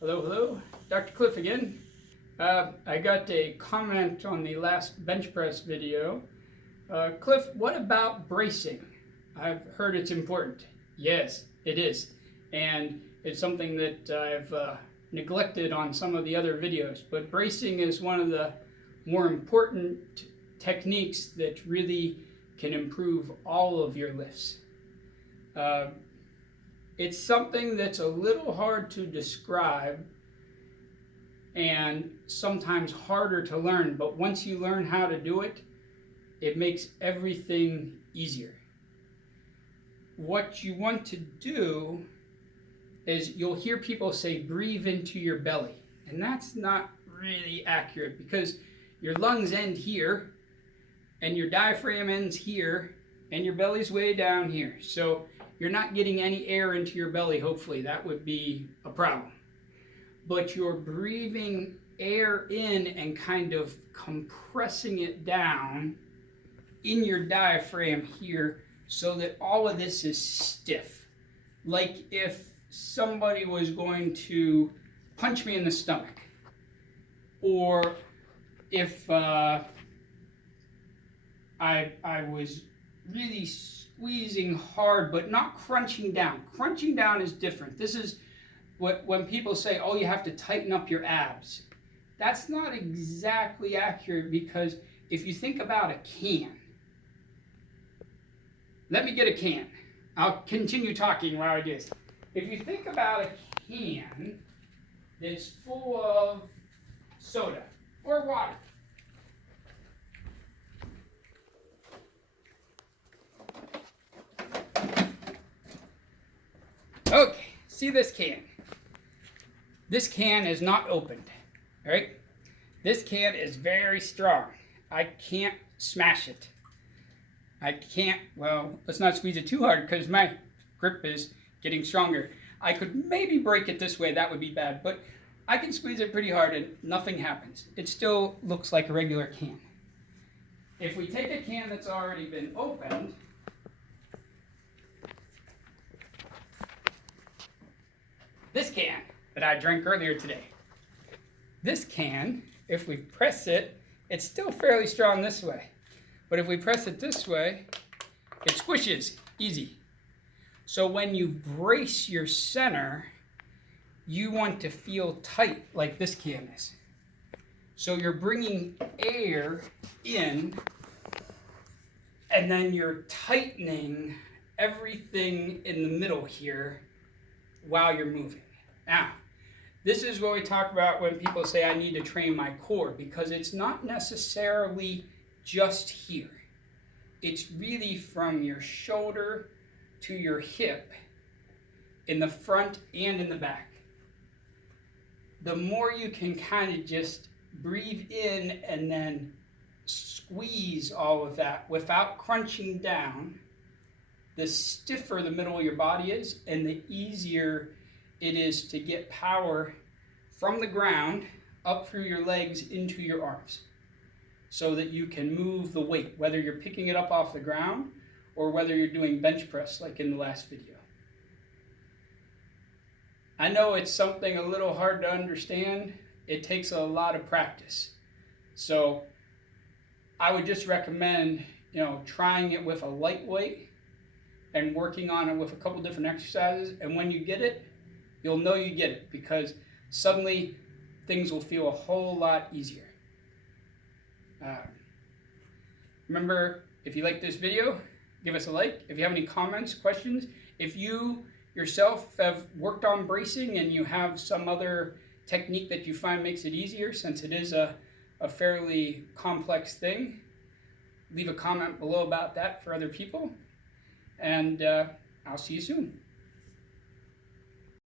Hello, hello. Dr. Cliff again. I got a comment on the last bench press video. Cliff, what about bracing? I've heard it's important. Yes, it is. And it's something that I've neglected on some of the other videos. But bracing is one of the more important techniques that really can improve all of your lifts. It's something that's a little hard to describe and sometimes harder to learn, but once you learn how to do it, it makes everything easier. What you want to do is you'll hear people say breathe into your belly, and that's not really accurate because your lungs end here and your diaphragm ends here and your belly's way down here. So you're not getting any air into your belly, hopefully. That would be a problem. But you're breathing air in and kind of compressing it down in your diaphragm here so that all of this is stiff. Like if somebody was going to punch me in the stomach, or if I was really squeezing hard but not crunching down. Crunching down is different. This is when people say, oh, you have to tighten up your abs. That's not exactly accurate, because if you think about a can, let me get a can. I'll continue talking while I do this. If you think about a can that's full of soda or water, okay, see this can. This can is not opened, all right? This can is very strong. I can't smash it. I can't, well, let's not squeeze it too hard because my grip is getting stronger. I could maybe break it this way, that would be bad, but I can squeeze it pretty hard and nothing happens. It still looks like a regular can. If we take a can that's already been opened, this can that I drank earlier today. This can, if we press it, it's still fairly strong this way. But if we press it this way, it squishes easy. So when you brace your center, you want to feel tight like this can is. So you're bringing air in, and then you're tightening everything in the middle here while you're moving. Now, this is what we talk about when people say I need to train my core, because it's not necessarily just here. It's really from your shoulder to your hip, in the front and in the back. The more you can kind of just breathe in and then squeeze all of that without crunching down, the stiffer the middle of your body is, and the easier it is to get power from the ground up through your legs into your arms, so that you can move the weight, whether you're picking it up off the ground or whether you're doing bench press like in the last video. I know it's something a little hard to understand. It takes a lot of practice. So I would just recommend, trying it with a light weight and working on it with a couple different exercises. And when you get it, you'll know you get it, because suddenly things will feel a whole lot easier. Remember, if you like this video, give us a like. If you have any comments, questions, if you yourself have worked on bracing and you have some other technique that you find makes it easier, since it is a fairly complex thing, leave a comment below about that for other people. And I'll see you soon.